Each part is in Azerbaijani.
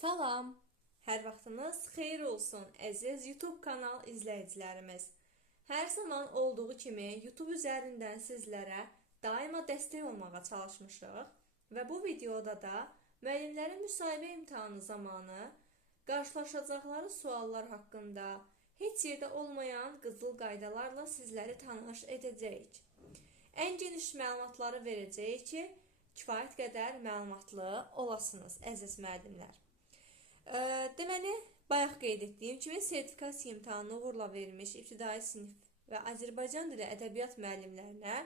Salam, hər vaxtınız xeyir olsun əziz YouTube kanal izləyicilərimiz. Hər zaman olduğu kimi YouTube üzərindən sizlərə daima dəstək olmağa çalışmışıq və bu videoda da müəllimlərin müsahibə imtahanı zamanı qarşılaşacaqları suallar haqqında heç yerdə olmayan qızıl qaydalarla sizləri tanış edəcəyik. Ən geniş məlumatları verəcəyik ki, kifayət qədər məlumatlı olasınız əziz müəllimlər. Deməli, bayaq qeyd etdiyim kimi sertifikasiya imtahanını uğurla vermiş ibtidai sinif və Azərbaycan dili ədəbiyyat müəllimlərinə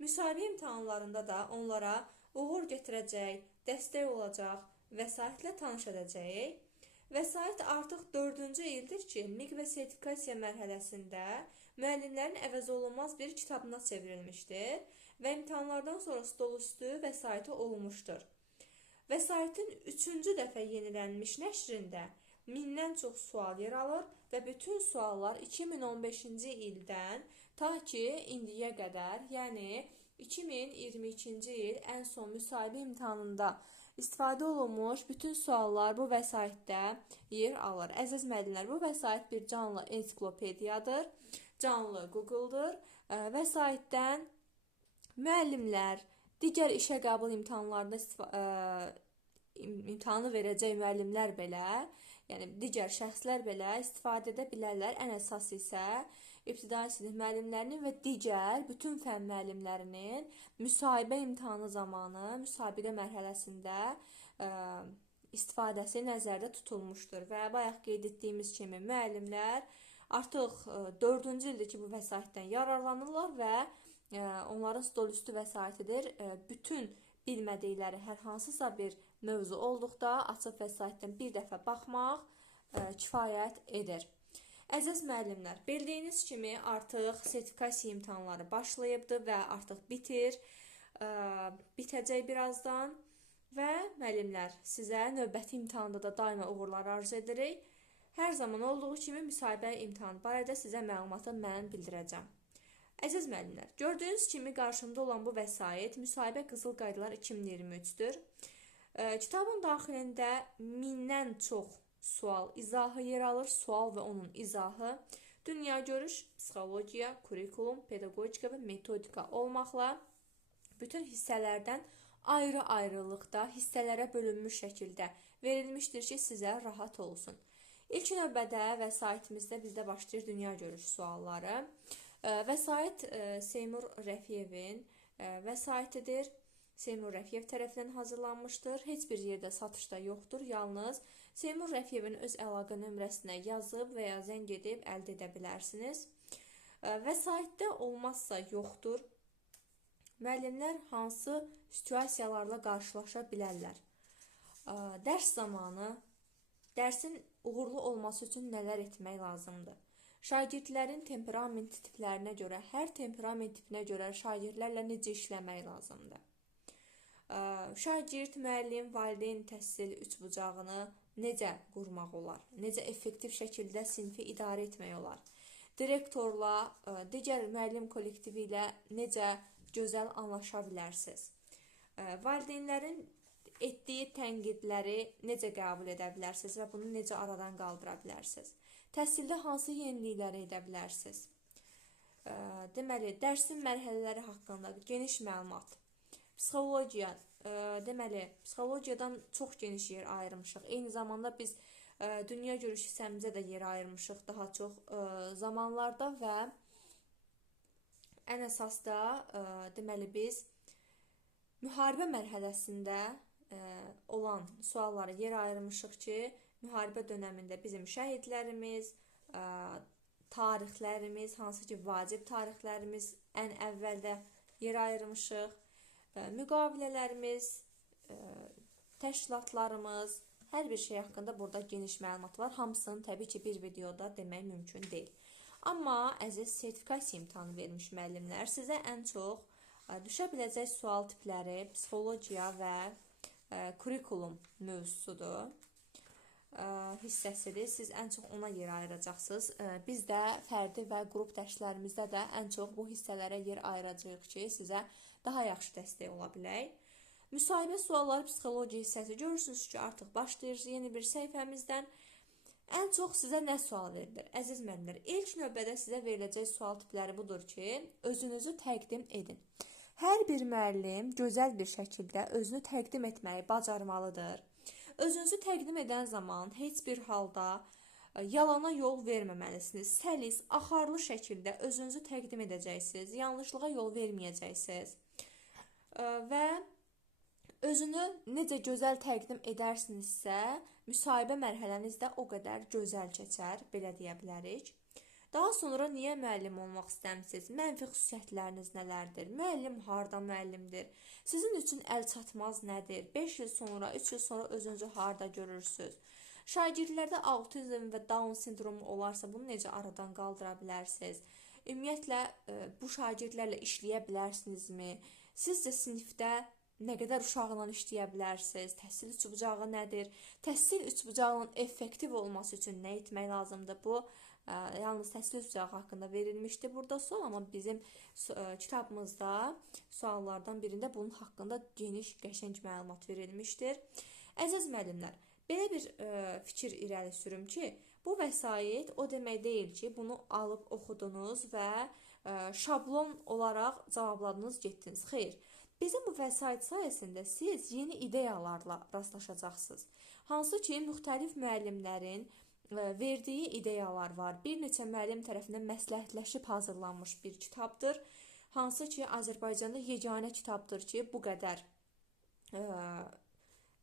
müsahibə imtahanlarında da onlara uğur gətirəcək, dəstək olacaq vəsaitlə tanış edəcəyik. Vəsait artıq 4-cü ildir ki, MİQ və sertifikasiya mərhələsində müəllimlərin əvəzolunmaz bir kitabına çevrilmişdir və imtahanlardan sonra stol üstü vəsaiti olunmuşdur. Vəsaitin üçüncü dəfə yenilənmiş nəşrində mindən çox sual yer alır və bütün suallar 2015-ci ildən ta ki indiyə qədər, yəni 2022-ci il ən son müsahibə imtahanında istifadə olunmuş bütün suallar bu vəsaitdə yer alır. Əziz müəllimlər, bu vəsait bir canlı ensiklopediyadır, canlı Google-dur. Vəsaitdən müəllimlər digər işə qəbul imtahanlarında ə, imtahanı verəcək müəllimlər belə, yəni digər şəxslər belə istifadə edə bilərlər. Ən əsası isə ibtidai sinif müəllimlərinin və digər bütün fənn müəllimlərinin müsahibə imtahanı zamanı, müsabiqə mərhələsində ə, istifadəsi nəzərdə tutulmuşdur və bayaq qeyd etdiyimiz kimi müəllimlər artıq 4-cü ildir ki, bu vəsaitdən yararlanırlar və onların stol üstü vəsaitidir. Bütün bilmədikləri hər hansısa bir mövzu olduqda açıb vəsaitdən bir dəfə baxmaq kifayət edir. Əziz müəllimlər, bildiyiniz kimi artıq sertifikasiya imtahanları başlayıbdı və artıq bitir, bitəcək birazdan və müəllimlər sizə növbəti imtahanda da daima uğurlar arzu edirik. Hər zaman olduğu kimi müsahibə imtahanı barədə sizə məlumatı mən bildirəcəm. Əziz müəllimlər, gördüyünüz kimi qarşımda olan bu vəsait müsahibə qızıl qaydalar 2023-dür. Kitabın daxilində mindən çox sual izahı yer alır. Sual və onun izahı dünya görüş, psixologiya, kurikulum, pedaqogika və metodika olmaqla bütün hissələrdən ayrı-ayrılıqda hissələrə bölünmüş şəkildə verilmişdir ki, sizə rahat olsun. İlk növbədə vəsaitimizdə bizdə başlayır dünya görüş sualları. Vəsait Seymur Rəfiyevin vəsaitidir. Seymur Rəfiyev tərəfindən hazırlanmışdır. Heç bir yerdə satışda yoxdur. Yalnız Seymur Rəfiyevin öz əlaqə nömrəsinə yazıb və ya zəng edib əldə edə bilərsiniz. Vəsaitdə olmazsa yoxdur. Müəllimlər hansı situasiyalarla qarşılaşa bilərlər? Dərs zamanı dərsin uğurlu olması üçün nələr etmək lazımdır? Şagirdlərin temperament tiplərinə görə, hər temperament tipinə görə şagirdlərlə necə işləmək lazımdır? Şagird, müəllim, valideyn təhsil üçbucağını necə qurmaq olar? Necə effektiv şəkildə sinfi idarə etmək olar? Direktorla, digər müəllim kollektivi ilə necə gözəl anlaşa bilərsiniz? Valideynlərin etdiyi tənqidləri necə qəbul edə bilərsiniz və bunu necə aradan qaldıra bilərsiniz? Təhsildə hansı yenilikləri edə bilərsiniz? Deməli, dərsin mərhələləri haqqında geniş məlumat. Psixologiya, deməli, psixologiyadan çox geniş yer ayırmışıq. Eyni zamanda biz dünya görüş hissəmizə də yer ayırmışıq daha çox zamanlarda və ən əsas da deməli biz müharibə mərhələsində olan suallara yer ayırmışıq ki, müharibə dönəmində bizim şəhidlərimiz, tarixlərimiz, hansı ki, vacib tarixlərimiz ən əvvəldə yer ayırmışıq. Müqavilələrimiz, təşkilatlarımız, hər bir şey haqqında burada geniş məlumat var. Hamısını təbii ki, bir videoda demək mümkün deyil. Amma əziz sertifikasiya imtahanı vermiş müəllimlər sizə ən çox düşə biləcək sual tipləri psixologiya və kurikulum mövzusudur hissəsidir. Siz ən çox ona yer ayıracaqsınız. Biz də fərdi və qrup dərslərimizdə də ən çox bu hissələrə yer ayıracağıq ki, sizə daha yaxşı dəstək ola bilək. Müsahibə sualları psixologiya hissəsi görürsünüz ki, artıq başlayır yeni bir səhifəmizdən. Ən çox sizə nə sual verilir? Əziz müəllimlər, ilk növbədə sizə veriləcək sual tipləri budur ki, özünüzü təqdim edin. Hər bir müəllim gözəl bir şəkildə özünü təqdim etməyi bacarmalıdır. Özünüzü təqdim edən zaman heç bir halda ə, yalana yol verməməlisiniz. Səlis, axarlı şəkildə özünüzü təqdim edəcəksiniz. Yanlışlığa yol verməyəcəksiniz. Ə, Və özünü necə gözəl təqdim edərsinizsə, müsahibə mərhələniz də o qədər gözəl keçər, belə deyə bilərik. Daha sonra niyə müəllim olmaq istəmisiniz? Mənfi xüsusiyyətləriniz nələrdir? Müəllim harda müəllimdir? Sizin üçün əlçatmaz nədir? 5 il sonra, 3 il sonra özünüzü harda görürsüz? Şagirdlərdə autizm və Down sindromu olarsa bunu necə aradan qaldıra bilərsiniz? Ümumiyyətlə e, bu şagirdlərlə işləyə bilərsinizmi? Sizcə sinifdə nə qədər uşaqla işləyə bilərsiniz? Təhsil üçbucağı nədir? Təhsil üçbucağının effektiv olması üçün nə etmək lazımdır? Bu yalnız təhsil üçbucağı haqqında verilmişdi burada sual, amma bizim ə, kitabımızda suallardan birində bunun haqqında geniş, qəşəng məlumat verilmişdir. Əziz müəllimlər, belə bir ə, fikir irəli sürüm ki, bu vəsait o demək deyil ki, bunu alıb oxudunuz və ə, şablon olaraq cavabladınız, getdiniz. Xeyr. Bizim bu vəsait sayəsində siz yeni ideyalarla rastlaşacaqsınız. Hansı ki, müxtəlif müəllimlərin verdiyi ideyalar var. Bir neçə müəllim tərəfindən məsləhətləşib hazırlanmış bir kitabdır. Hansı ki, Azərbaycanda yeganə kitabdır ki, bu qədər ə,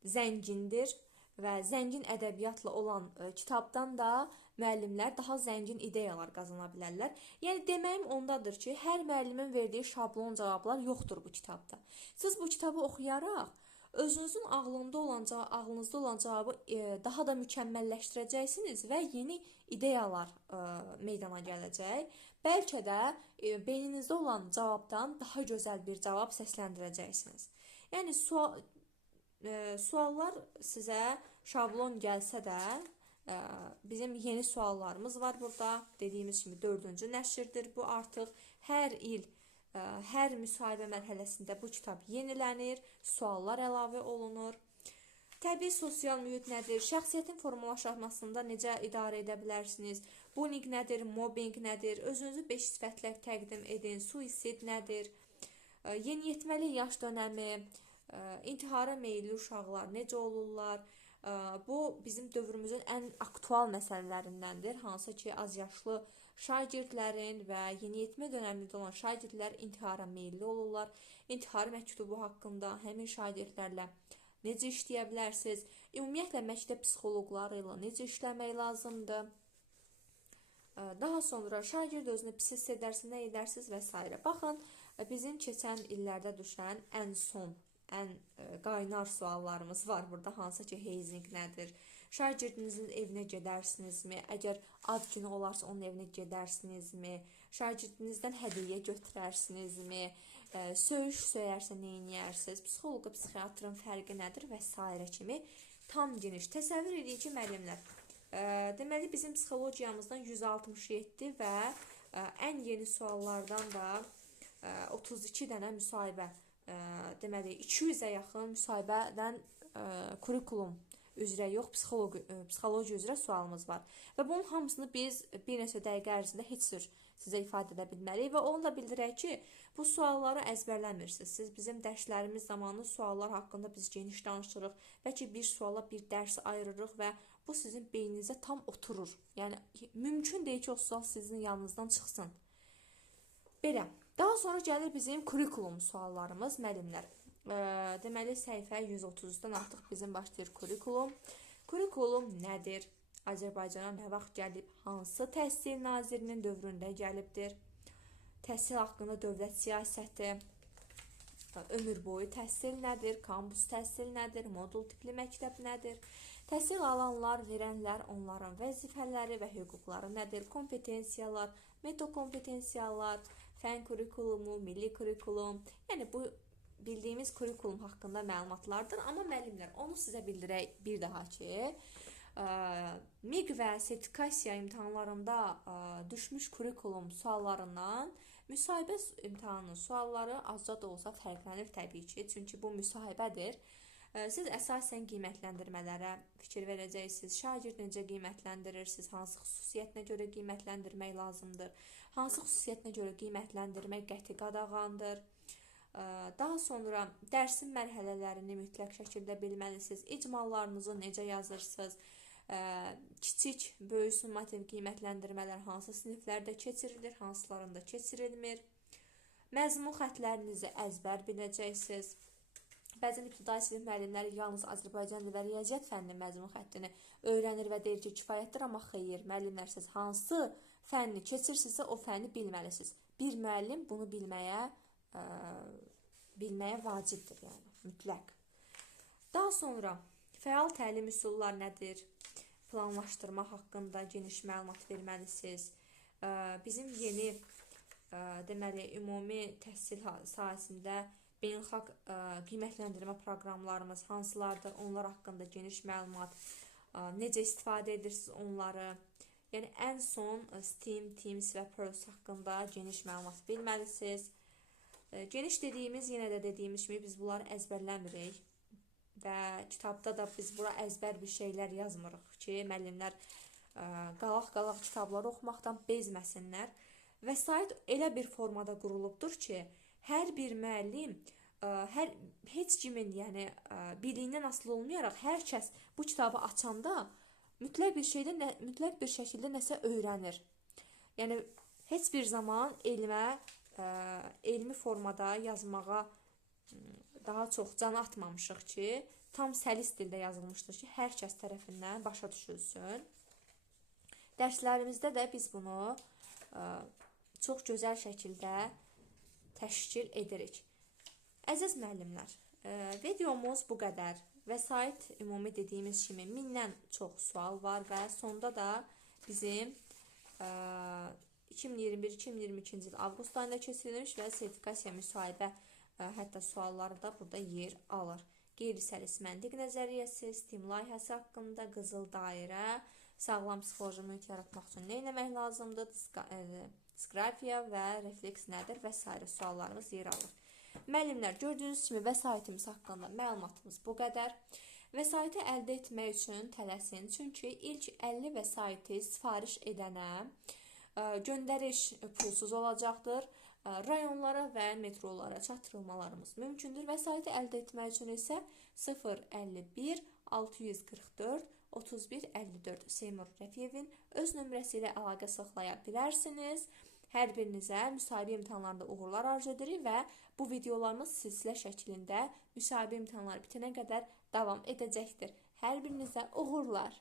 zəngindir və zəngin ədəbiyyatla olan ə, kitabdan da müəllimlər daha zəngin ideyalar qazana bilərlər. Yəni deməyim ondadır ki, hər müəllimin verdiyi şablon cavablar yoxdur bu kitabda. Siz bu kitabı oxuyaraq özünüzün ağlında olan, ağlınızda olan cavabı e, daha da mükəmməlləşdirəcəksiniz və yeni ideyalar e, meydana gələcək. Bəlkə də e, beyninizdə olan cavabdan daha gözəl bir cavab səsləndirəcəksiniz. Yəni sual e, suallar sizə şablon gəlsə də e, bizim yeni suallarımız var burada. Dediyimiz kimi 4-cü nəşrdir bu artıq hər il ə, hər müsahibə mərhələsində bu kitab yenilənir, suallar əlavə olunur. Təbii sosial mühit nədir? Şəxsiyyətin formalaşmasında necə idarə edə bilərsiniz? Bullying nədir? Mobbing nədir? Özünüzü 5 sifətlə təqdim edin. Suisid nədir? Yeniyetməli yaş dönəmi, intihara meylli uşaqlar necə olurlar? Bu bizim dövrümüzün ən aktual məsələlərindəndir, hansı ki, azyaşlı şagirdlərin və yeniyetmə dövründə olan şagirdlər intihara meylli olurlar. İntihar məktubu haqqında həmin şagirdlərlə necə işləyə bilərsiniz? Ümumiyyətlə məktəb psixoloqları ilə necə işləmək lazımdır? Daha sonra şagird özünü pis hiss edərsə nə edərsiniz və s. Baxın, bizim keçən illərdə düşən ən son, ən qaynar suallarımız var burada. Hansı ki, hazing nədir? Şagirdinizin evinə gedərsinizmi? Əgər ad günü olarsa onun evinə gedərsinizmi? Şagirdinizdən hədiyyə götürərsinizmi? Ə, Söyüş söyərsə nə edərsiniz? Psixoloqla psixiatrın fərqi nədir və s. kimi tam geniş. Təsəvvür edin ki, müəllimlər, Ə, Deməli bizim psixologiyamızdan 167 və ə, ən yeni suallardan da ə, 32 dənə müsahibə, ə, deməli 200-ə yaxın müsahibədən ə, kurikulum üzrə yox, psixoloji ə, psixologiya üzrə sualımız var. Və bunun hamısını biz bir neçə dəqiqə ərzində heç cür sizə ifadə edə bilməliyik və onu da bildirək ki, bu sualları əzbərləmirsiniz. Siz bizim dərslərimiz zamanı suallar haqqında biz geniş danışırıq. Bəlkə bir suala bir dərs ayırırıq və bu sizin beyninizə tam oturur. Yəni mümkün deyil ki, o sual sizin yanınızdan çıxsın. Belə. Daha sonra gəlir bizim kurikulum suallarımız, müəllimlər. Deməli səhifə 130-dan artıq bizim başlayır kurikulum. Kurikulum nədir? Azərbaycana nə vaxt gəlib? Hansı təhsil nazirinin dövründə gəlibdir? Təhsil haqqında dövlət siyasəti, ömür boyu təhsil nədir? Kampus təhsil nədir? Modul tipli məktəb nədir? Təhsil alanlar, verənlər, onların vəzifələri və hüquqları nədir? Kompetensiyalar, metakompetensiyalar, fən kurikulumu, milli kurikulum. Yəni bu bildiyimiz kurikulum haqqında məlumatlardır, amma müəllimlər onu sizə bildirək bir daha ki, ə, MİQ və sertifikasiya imtahanlarında ə, düşmüş kurikulum suallarından Müsahibə imtahanının sualları azca da olsa fərqlənir təbii ki, çünki bu müsahibədir. Ə, Siz əsasən qiymətləndirmələrə fikir verəcəksiniz. Şagird necə qiymətləndirirsiniz? Hansı xüsusiyyətinə görə qiymətləndirmək lazımdır? Hansı xüsusiyyətinə görə qiymətləndirmək qəti qadağandır? Daha sonra dərsin mərhələlərini mütləq şəkildə bilməlisiniz. İcmallarınızı necə yazırsınız? Kiçik, böyük summativ qiymətləndirmələr hansı siniflərdə keçirilir, hansılarında keçirilmir? Məzmun xəttlərinizi əzbər biləcəksiniz. Bəzən ibtidai sinif müəllimləri yalnız Azərbaycan dili və riyaziyyat fənni məzmun xəttini öyrənir və deyir ki, kifayətdir, amma xeyr, müəllimlər siz hansı fənni keçirsinizsə o fənni bilməlisiniz. Bir müəllim bunu bilməyə ə, bilməyə vacibdir, yəni mütləq. Daha sonra fəal təlim üsulları nədir? Planlaşdırma haqqında geniş məlumat verməlisiniz. Ə, Bizim yeni ə, deməli ümumi təhsil sahəsində beynəlxalq ə, qiymətləndirmə proqramlarımız hansılardır? Onlar haqqında geniş məlumat, ə, necə istifadə edirsiniz onları? Yəni ən son Steam, Teams və Pros haqqında geniş məlumat bilməlisiniz. Ə, Geniş dediyimiz, yenə də dediyimiz kimi biz bunları əzbərləmirik və kitabda da biz bura əzbər bir şeylər yazmırıq ki, müəllimlər qalaq-qalaq kitabları oxumaqdan bezməsinlər. Vəsait elə bir formada qurulubdur ki, hər bir müəllim ə, hər heç kimin, yəni ə, biliyindən asılı olmayaraq hər kəs bu kitabı açanda mütləq bir şeydən mütləq bir şəkildə nəsə öyrənir. Yəni heç bir zaman elmə elmi formada yazmağa daha çox can atmamışıq ki, tam səlis dildə yazılmışdır ki, hər kəs tərəfindən başa düşülsün. Dərslərimizdə də biz bunu çox gözəl şəkildə təşkil edirik. Əziz müəllimlər, videomuz bu qədər. Vəsait ümumi dediyimiz kimi 1000-dən çox sual var və sonda da bizim ə, 2021-2022-ci il avqust ayında keçirilmiş və sertifikasiya müsahibə ə, hətta sualları da burada yer alır. Qeyri-səlis məntiq nəzəriyyəsi, STEM layihəsi haqqında qızıl dairə, sağlam psixoloji mühit yaratmaq üçün nə etmək lazımdır, ə, diskografiya və refleks nədir və s. suallarımız yer alır. Müəllimlər, gördüyünüz kimi vəsaitimiz haqqında məlumatımız bu qədər. Vəsaiti əldə etmək üçün tələsin, çünki ilk 50 vəsaiti sifariş edənə göndəriş pulsuz olacaqdır. Rayonlara və metrolara çatdırılmalarımız mümkündür. Vəsaiti əldə etmək üçün isə 051 644 31 54 Seymur Rəfiyevin öz nömrəsi ilə əlaqə saxlaya bilərsiniz. Hər birinizə müsahibə imtahanlarında uğurlar arzu edirik və bu videolarımız silsilə şəklində müsahibə imtahanları bitənə qədər davam edəcəkdir. Hər birinizə uğurlar.